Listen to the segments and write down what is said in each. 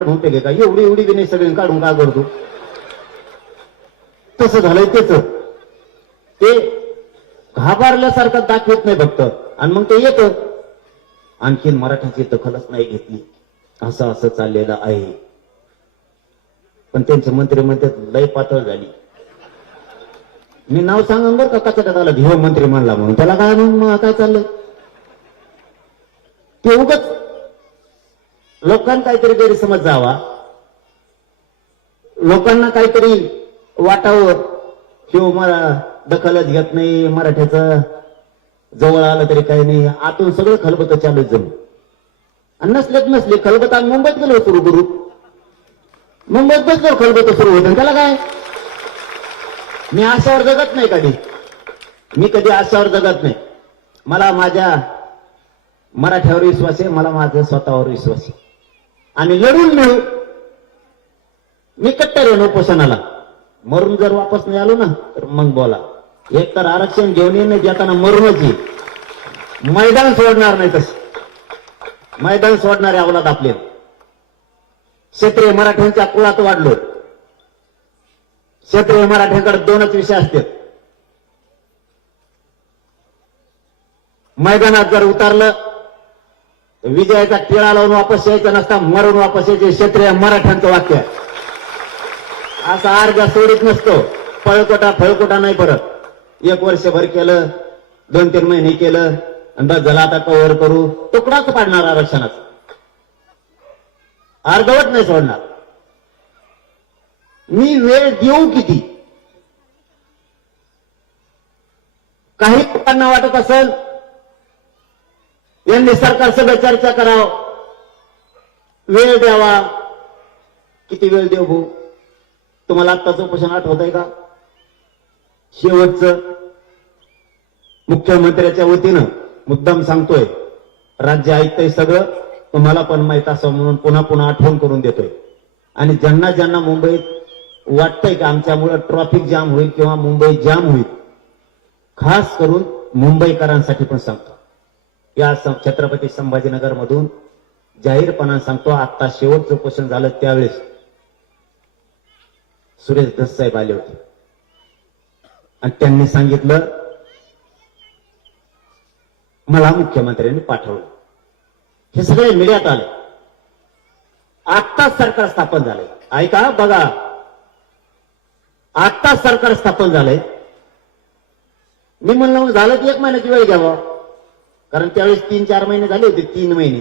होते का? एवढी एवढी बी नाही सगळी काढून का करतो? तसं झालंय त्याच ते घाबरल्यासारखं दाखवत नाही फक्त. आणि मग ते येतं. आणखीन मराठ्याची दखलच नाही घेतली असं असं चाललेलं आहे. पण त्यांचे मंत्री म्हणतात लय पातळ झाली. मी नाव सांगा बरं का कचऱ्यात आला भिव मंत्री म्हणला म्हणून? त्याला काय मग मग काय चाललंय? ते उगच लोकांना काहीतरी गैरसमज जावा लोकांना काहीतरी वाटावं किंवा मला दखलच घेत नाही मराठ्याचं जवळ आलं तरी काही नाही. आतून सगळं खलबत चालू जमू आणि नसलेत नसले खलबत आम्ही मुंबईत गेलो सुरू करू मुंबईत बसलो खलबत सुरू होतं. त्याला काय? मी आशावर जगत नाही कधी. मी कधी आशावर जगत नाही. मला माझ्या मराठ्यावर विश्वास आहे मला माझ्या स्वतःवर विश्वास आहे. आणि लढून मिळू. मी कट्टर आहे उपोषणाला मरून जर वापस नाही आलो ना तर मग बोला. एक तर आरक्षण घेऊन येणे जाताना मरूनच येईल. मैदान सोडणार नाही तस. मैदान सोडणारे अवलाद आपले. क्षेत्रीय मराठ्यांच्या कुळात वाढलो. क्षेत्रीय मराठ्यांकडे दोनच विषय असतात मैदानात जर उतरलं विजयाचा टिळा लावून वापस यायचा नसता मरून वापस यायचे. क्षेत्रीय मराठ्यांचं वाक्य. असा अर्घ सोडित नसतो. फळकोटा फळकोटा नाही परत एक वर्षभर केलं दोन तीन महिने केलं आणि बस झाला आता कव्हर करू. तुकडाच पाडणार आरक्षणाचा अर्धवट नाही सोडणार. मी वेळ देऊ किती? काही लोकांना वाटत असेल यांनी सरकार सगळं चर्चा करावं. वेळ द्यावा. किती वेळ देऊ भाऊ? तुम्हाला आत्ताचं उपोषण आठवत आहे का? शेवटचं मुख्यमंत्र्याच्या वतीनं मुद्दाम सांगतोय राज्य ऐकतंय सगळं तुम्हाला पण माहीत असं म्हणून पुन्हा पुन्हा आठवण करून देतोय. आणि ज्यांना ज्यांना मुंबईत वाटतंय की आमच्यामुळे ट्रॉफिक जाम होईल किंवा मुंबई जाम होईल खास करून मुंबईकरांसाठी पण सांगतो. या छत्रपती संभाजीनगर मधून जाहीरपणा सांगतो. आता शेवटचं उपोषण झालं त्यावेळेस सुरेश धस साहेब आले होते. आणि त्यांनी सांगितलं मला मुख्यमंत्र्यांनी पाठवलं. हे सगळे मीडियात आले. आत्ताच सरकार स्थापन झालंय. ऐका बघा. आत्ताच सरकार स्थापन झालंय. मी म्हणलं झालं की एक महिन्याची वेळ घ्यावा? कारण त्यावेळेस तीन चार महिने झाले होते तीन महिने.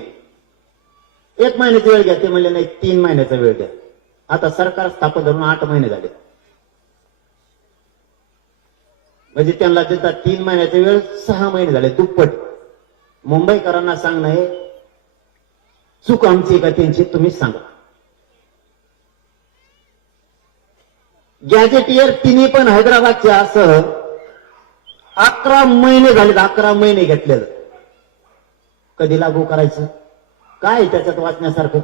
एक महिन्याची वेळ घ्या ते म्हणले नाही तीन महिन्याचा वेळ घ्या. आता सरकार स्थापन धरून आठ महिने झाले. म्हणजे त्यांना देतात तीन महिन्याचा वेळ सहा महिने झाले दुप्पट. मुंबईकरांना सांगणं हे चूक आमची का त्यांची तुम्ही सांगा. गॅजेटियर तिन्ही पण हैदराबादच्या सह अकरा महिने झालेत अकरा महिने घेतलेलं कधी लागू करायचं? काय आहे त्याच्यात वाचण्यासारखं?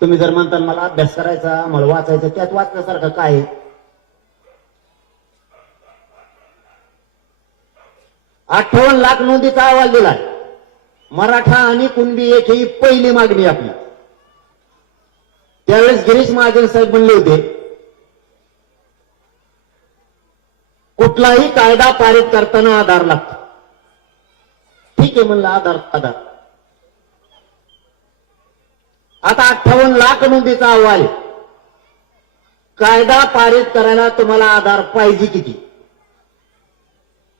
तुम्ही जर म्हणता मला अभ्यास करायचा मला वाचायचं त्यात वाचण्यासारखं काय आहे? अठ्ठावन्न लाख नोंदीचा अहवाल दिलाय. मराठा आणि कुणबी एक ही पहिली मागणी आपली. त्यावेळेस गिरीश महाजन साहेब म्हणले होते कुठलाही कायदा पारित करताना आधार लागतो. ठीक आहे म्हणलं आधार आधार. आता अठ्ठावन्न लाख नोंदीचा अहवाल आहे. कायदा पारित करायला तुम्हाला आधार पाहिजे किती?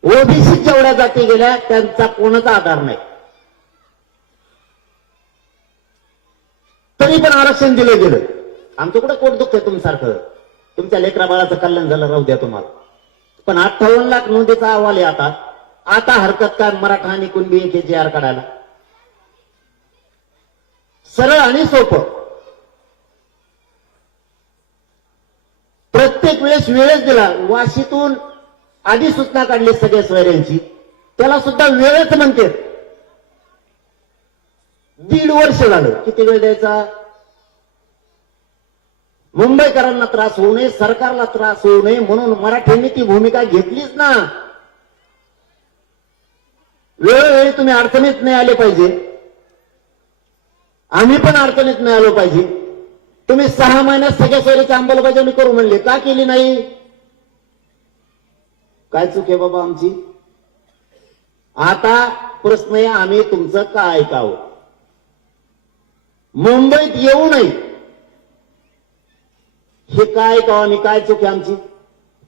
ओबीसी जेवढ्या जाती गेल्या त्यांचा कोणाचा आधार नाही? तरी पण आरक्षण दिलं गेलं. आमचं कुठं दुःख आहे तुमसारखं तुमच्या लेकरा बाळाचं कल्याण झालं राहू द्या तुम्हाला. पण अठ्ठावन्न लाख नोंदीचा अहवाल आहे आता. आता हरकत काय? मराठा आणि कुणबी एक जे आर काढायला. सरळ आणि सोपं. प्रत्येक वेळेस वेळच दिला. वाशीतून आधी सूचना काढली सगळ्या सोयऱ्यांची. त्याला सुद्धा वेळच म्हणते दीड वर्ष झालं. किती वेळ द्यायचा? मुंबईकरांना त्रास होऊ नये सरकारला त्रास होऊ नये म्हणून मराठ्यांनी ती भूमिका घेतलीच ना. वेळोवेळी तुम्ही अडचणीत नाही आले पाहिजे. आम्ही पण अडचणीत नाही आलो पाहिजे. तुम्ही सहा महिन्यात सगळ्या सोयरीची अंमलबजावणी करू म्हणले का केली नाही? काय चूक आहे बाबा आमची? आता प्रश्न आहे आम्ही तुमचं का ऐकावं? मुंबईत येऊ नये. हे काय ऐकावं आम्ही काय चूक आहे आमची?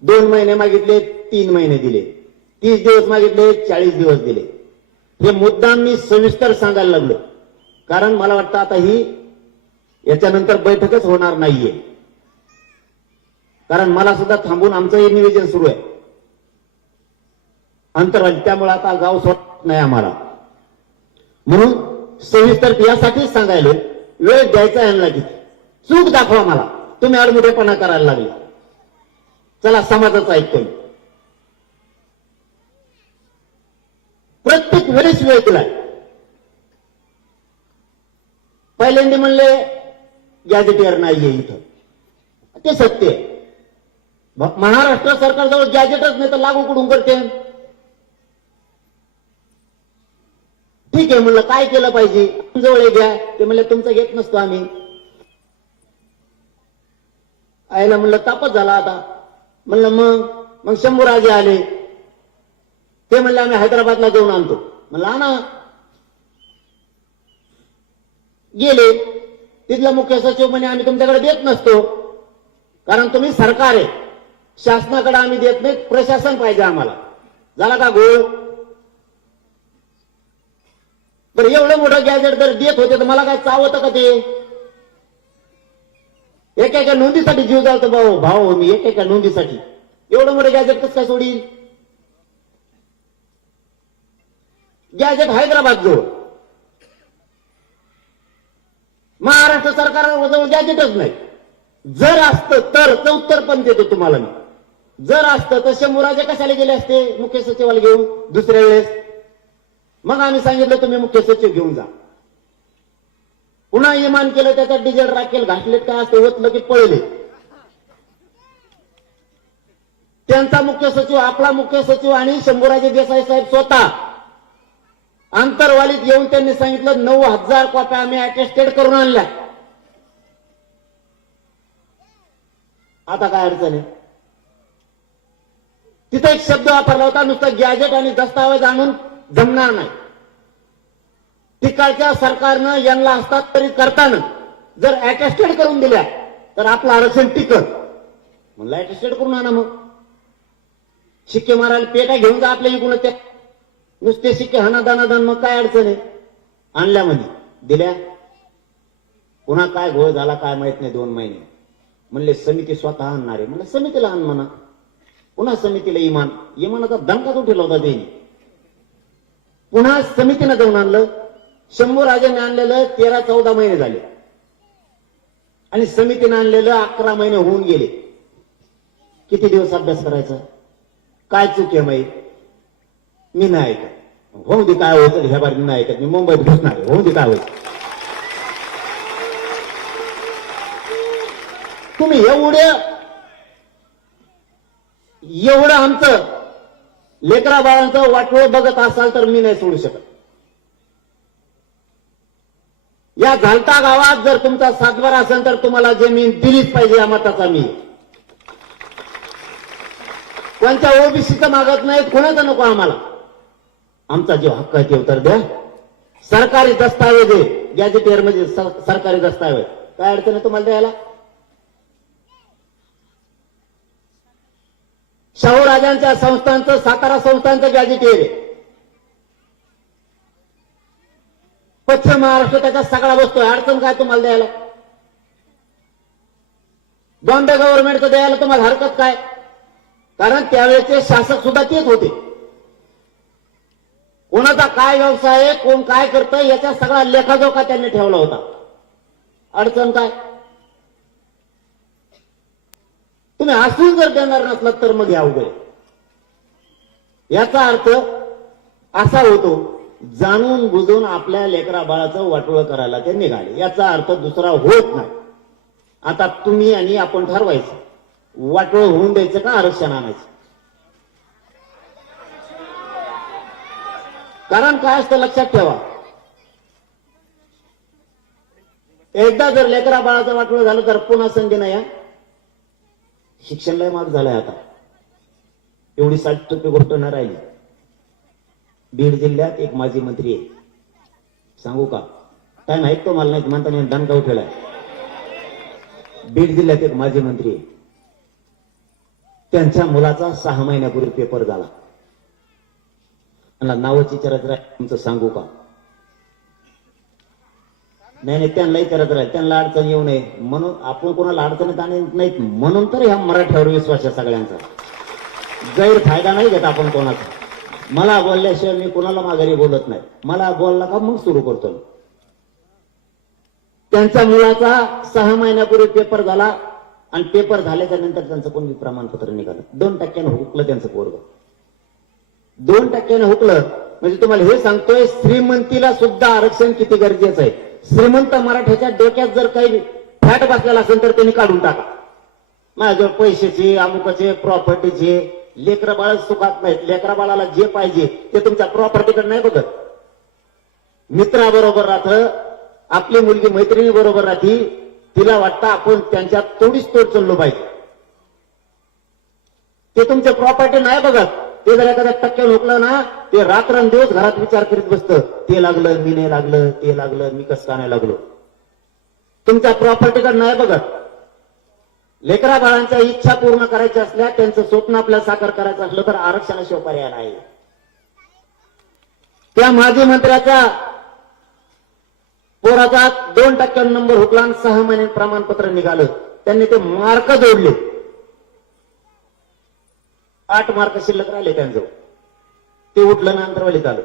दोन महिने मागितले तीन महिने दिले. तीस दिवस मागितले चाळीस दिवस दिले. हे मुद्दाम मी सविस्तर सांगायला लागलो. कारण मला वाटतं आता ही याच्यानंतर बैठकच होणार नाहीये. कारण मला सुद्धा थांबून आमचं हे निवेदन सुरू आहे. अंतर त्यामुळे आता गाव सोडत नाही आम्हाला. म्हणून सविस्तर यासाठीच सांगायलो वेळ द्यायचा यांना किती चूक दाखवा मला. तुम्ही अडमुठेपणा करायला लागले. चला समाजाचं ऐकतोय प्रत्येक वेळेस वेळ दिलाय पहिल्यांदा म्हणले गॅजेटियर नाहीये इथं. ते सत्य आहे. महाराष्ट्र सरकारजवळ गॅजेटच नाही तर लागू कुठून करते? ठीक आहे म्हणलं काय केलं पाहिजे? जवळ घ्या. ते म्हणले तुमचं घेत नसतो आम्ही. आईला म्हणलं तापच झाला आता. म्हणलं मग? मग शंभूराजे आले. ते म्हणले आम्ही हैदराबादला जाऊन आणतो. म्हणलं आणा. गेले. तिथला मुख्य सचिव म्हणे आम्ही तुमच्याकडे देत नसतो. कारण तुम्ही सरकार आहे. शासनाकडे आम्ही देत नाही प्रशासन पाहिजे आम्हाला. झाला का गोळ? बरं एवढं मोठं गॅजेट जर देत होते तर मला काय चावतं का ते? एका एका नोंदीसाठी जीव जातो भाऊ. भाऊ मी एका एका नोंदीसाठी. एवढं मोठं गॅजेट कसं काय सोडील गॅजेट हैदराबाद जवळ महाराष्ट्र सरकारजवळ गॅजेटच नाही. जर असतं तर तर उत्तर पण देतो तुम्हाला मी. जर असतं तर शंभूराजे कशाला गेले असते? मुख्य सचिवाला घेऊन दुसऱ्या वेळेस. मग आम्ही सांगितलं तुम्ही मुख्य सचिव घेऊन जा. पुन्हा इमान केलं त्याचा डिझेल राखेल घासलेत काय असते होत की पळले. त्यांचा मुख्य सचिव आपला मुख्य सचिव आणि शंभूराजे देसाई साहेब स्वतः. आंतरवालीत येऊन त्यांनी सांगितलं नऊ हजार कॉप्या आम्ही अटेस्टेड करून आणल्या. आता काय अडचण आहे? तिथं एक शब्द वापरला होता नुसतं गॅजेट आणि दस्तावेज आणून जमणार नाही. तिकडच्या सरकारनं यांना हस्तांतरित करताना जर अटेस्टेड करून दिल्या तर आपलं आरक्षण टिकत म्हणलं अटेस्टेड करून आणा मग. शिक्के मारायला पेटा घेऊन जा आपल्या इकडून त्या नुसते शिक्के हाना दाना दान मग काय अडचण आहे? आणल्यामध्ये दिल्या? पुन्हा काय घोळ झाला काय माहीत नाही दोन महिने. म्हणले समिती स्वतः आणणार आहे. म्हणलं समितीला आण म्हणा. पुन्हा समितीला इमान. इमानाचा दणकाच उठेला होता त्यांनी. पुन्हा समितीनं जाऊन आणलं. शंभू राजांनी आणलेलं तेरा चौदा महिने झाले. आणि समितीनं आणलेलं अकरा महिने होऊन गेले. किती दिवस अभ्यास करायचा? काय चूक आहे माहीत? मी नाही ऐकत. होऊ दे काय होत ह्या बारी नाही ऐकत. मी मुंबईत घुसणार आहे. होऊ दे काय होईल तुम्ही एवढ्या एवढं आमचं लेकरा बाळांचं वाटोळ बघत असाल तर मी नाही सोडू शकत. या झालता गावात जर तुमचा सातबारा असेल तर तुम्हाला जमीन दिलीच पाहिजे या मताचा मी. कोणत्या ओबीसीचं मागत नाही कोणाचं नको आम्हाला? आमचा जीव हक्क आहे ते उतर द्या सरकारी दस्तावेज गॅजेटियर म्हणजे सरकारी दस्तावेज. काय अडचण आहे तुम्हाला द्यायला? शाहू राजांच्या संस्थांचं सातारा संस्थांचं गॅजेटियर आहे. पश्चिम महाराष्ट्र त्याचा सगळा बसतोय अडचण काय तुम्हाला द्यायला? बॉम्बे गव्हर्नमेंटचं द्यायला तुम्हाला हरकत काय? कारण त्यावेळेचे शासक सुद्धा तेच होते. कोणाचा काय व्यवसाय आहे कोण काय करतं याचा सगळा लेखाजोखा त्यांनी ठेवला होता. अडचण काय? तुम्ही असून जर देणार नसलात तर मग या उभे याचा अर्थ असा होतो जाणून बुजून आपल्या लेकरा बाळाचं वाटोळं करायला ते निघाले. याचा अर्थ दुसरा होत नाही. आता तुम्ही आणि आपण ठरवायचं. वाटोळ होऊन द्यायचं का आरक्षण आणायचं? कारण काय असतं लक्षात ठेवा. एकदा जर लेकरा बाळाचं वाटलं झालं तर पुन्हा संधी नाही या शिक्षण लय माग झालंय आता. एवढी साठ टक्के गोष्ट न राहिली. बीड जिल्ह्यात एक माजी मंत्री आहे. सांगू का? टाइम ऐकतो तो मला नाही म्हणता नाही दणका उठेला बीड जिल्ह्यात एक माजी मंत्री आहे. त्यांच्या मुलाचा सहा महिन्यापूर्वी पेपर झाला. त्यांना नावाची विचारत राहील तुमचं सांगू का? नाही नाही त्यांना विचारत राहील त्यांना अडचण येऊ नये. म्हणून आपण कोणाला अडचणीत आणत नाहीत. म्हणून तर ह्या मराठ्यावर विश्वास आहे सगळ्यांचा. गैरफायदा नाही घेत आपण कोणाचा. मला बोलल्याशिवाय मी कोणाला माघारी बोलत नाही. मला बोलला का मग सुरू करतो त्यांचा मुलाचा सहा महिन्यापूर्वी पेपर झाला. आणि पेपर झाल्याच्यानंतर त्यांचं कोणी प्रमाणपत्र निघालं. दोन टक्क्यानं हुकलं त्यांचं पोरग. दोन टक्क्याने हुकलं म्हणजे तुम्हाला हे सांगतोय श्रीमंतीला सुद्धा आरक्षण किती गरजेचं आहे? श्रीमंत मराठ्याच्या डोक्यात जर काही फॅट बसलेला असेल तर त्यांनी काढून टाका. माझ्याजवळ पैशाचे अमुकाचे प्रॉपर्टीचे लेकरं बाळ सुखात नाहीत. लेकरा बाळाला जे पाहिजे ते तुमच्या प्रॉपर्टीकडे नाही बघत. मित्राबरोबर राहत आपली मुलगी मैत्रिणी बरोबर राहती तिला वाटतं आपण त्यांच्यात तोडीच तोड चाललो पाहिजे. ते तुमच्या प्रॉपर्टी नाही बघत. ते जर एखाद्या टक्क्या हुकलं ना ते रात्रंदिवस घरात विचार करीत बसतं. ते लागलं मी नाही लागलं ते लागलं मी कसं का नाही लागलो? तुमच्या प्रॉपर्टीकडे नाही बघत लेकरा बाळांच्या इच्छा पूर्ण करायच्या असल्या त्यांचं स्वप्न आपल्याला साकार करायचं असलं तर आरक्षणाशिवाय पर्याय नाही. त्या माजी मंत्र्याचा पोराचा दोन टक्क्यानं नंबर हुकला आणि सहा महिने प्रमाणपत्र निघालं. त्यांनी ते मार्क जोडले. आठ मार्क शिल्लक राहिले त्यांजवळ. ते उठलं ना अंतरवालीत आलं.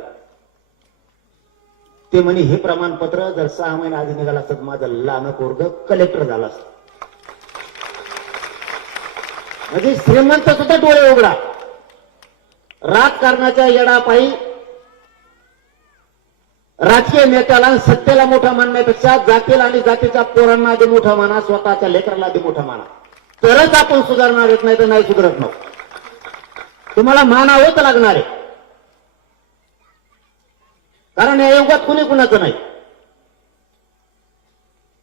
ते म्हणे हे प्रमाणपत्र जर सहा महिने आधी निघालं असत तर माझं लहान पोरग कलेक्टर झालं असतं. म्हणजे श्रीमंत सुद्धा डोळे उघडा. राजकारणाच्या येडापायी राजकीय नेत्याला सत्तेला मोठा मानण्यापेक्षा जातीला आणि जातीच्या पोरांना आधी मोठा माना स्वतःच्या लेकराला आधी मोठा माना. तरच आपण सुधारणार येत नाही तर नाही सुधारत नव्हतं तुम्हाला मानावंच लागणार आहे. कारण या युगात कुणी कुणाचं नाही.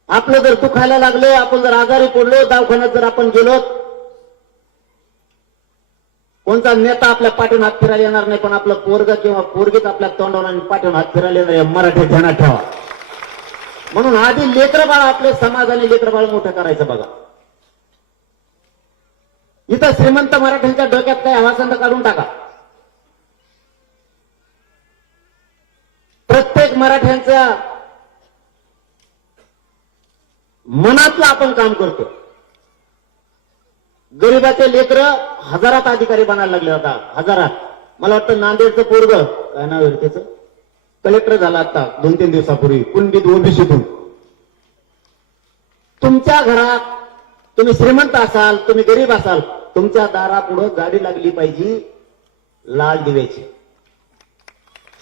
आपलं जर दुखायला लागलं आपण जर आजारी पडलो दवाखान्यात जर आपण गेलो कोणता नेता आपल्या पाठीवर हात फिरायला येणार नाही पण आपलं पोरग किंवा पोरगीत आपल्या तोंडावर आणि पाठीवर हात फिरायला येणार आहे. मराठी ध्यानात ठेवा. म्हणून आधी लेकरबाळ आपले समाज आणि मोठं करायचं बघा. इथं श्रीमंत मराठ्यांच्या डोक्यात काय हवा काढून टाका. प्रत्येक मराठ्यांच्या मनातलं आपण काम करतो. गरीबाचे लेकर हजारात अधिकारी बनायला लागले आता हजारात. मला वाटतं नांदेडचं पोरग काय नाव त्याच? कलेक्टर झाला आता दोन तीन दिवसापूर्वी कुंडीत ओबीसीतून. तुमच्या घरात तुम्ही श्रीमंत असाल तुम्ही गरीब असाल तुमच्या दारापुढं गाडी लागली पाहिजे लाल दिव्याची.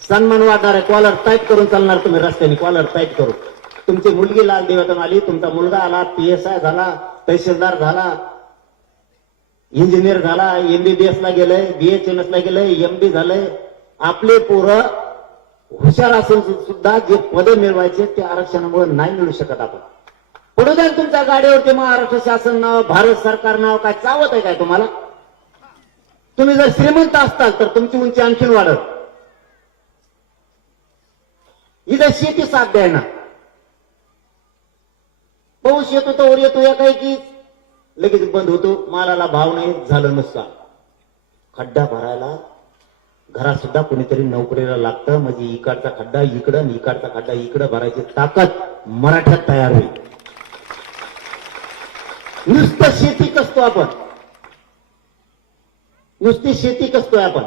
सन्मान वाढणार कॉलर टाईप करून चालणार तुम्ही रस्त्याने कॉलर टाईप करून. तुमची मुलगी लाल दिव्यातून आली तुमचा मुलगा आला पीएसआय झाला तहसीलदार झाला इंजिनियर झाला एमबीबीएस ला गेलंय बीएचएमएस ला गेलंय एमडी झालंय. आपले पोरं हुशार असून सुद्धा जे पद मिळवायचे ते आरक्षणामुळे नाही मिळू शकत आपण. पुढे तुमच्या गाडीवरती महाराष्ट्र शासन नाव भारत सरकार नाव काय चावत आहे काय तुम्हाला? तुम्ही जर श्रीमंत असताल तर तुमची उंची आणखीन वाढत इथं शेती साथ द्याय ना पाऊस येतो तर येतो या काही की लगेच बंद होतो. मालाला भाव नाही झालं नसता खड्डा भरायला घरात सुद्धा कोणीतरी नोकरीला लागतं. म्हणजे इकडचा खड्डा इकडं आणि इकडचा खड्डा इकडं भरायची ताकद मराठ्यात तयार होईल. नुसतं शेती कसतो आपण. नुसती शेती कसतोय आपण.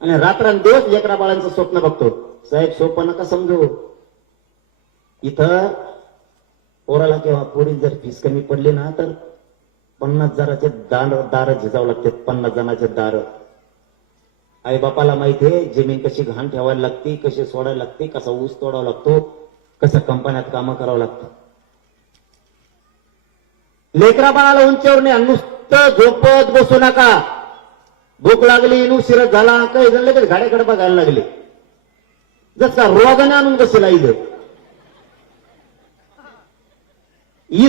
आणि रात्रंदिवस लेकरा बाळांचं स्वप्न बघतो. साहेब सोपं नका समजू. इथं पोराला किंवा पोरी जर फीस कमी पडली ना तर पन्नास जणाचे दार दार झिजावं लागते. पन्नास जणांचे दार. आई बापाला माहिती आहे जमीन कशी घाण ठेवायला लागते कशी सोडायला लागते कसा ऊस तोडावा लागतो कसं कंपन्यात कामं करावं लागतं. लेकरा बाळाला उंचीवर नाही. नुसतं झोपत बसू नका. भूक लागली उशिरत झाला काही जण लगेच गाड्याकडे बघायला लागले. जसा रोगाने आणून बसेला इथं.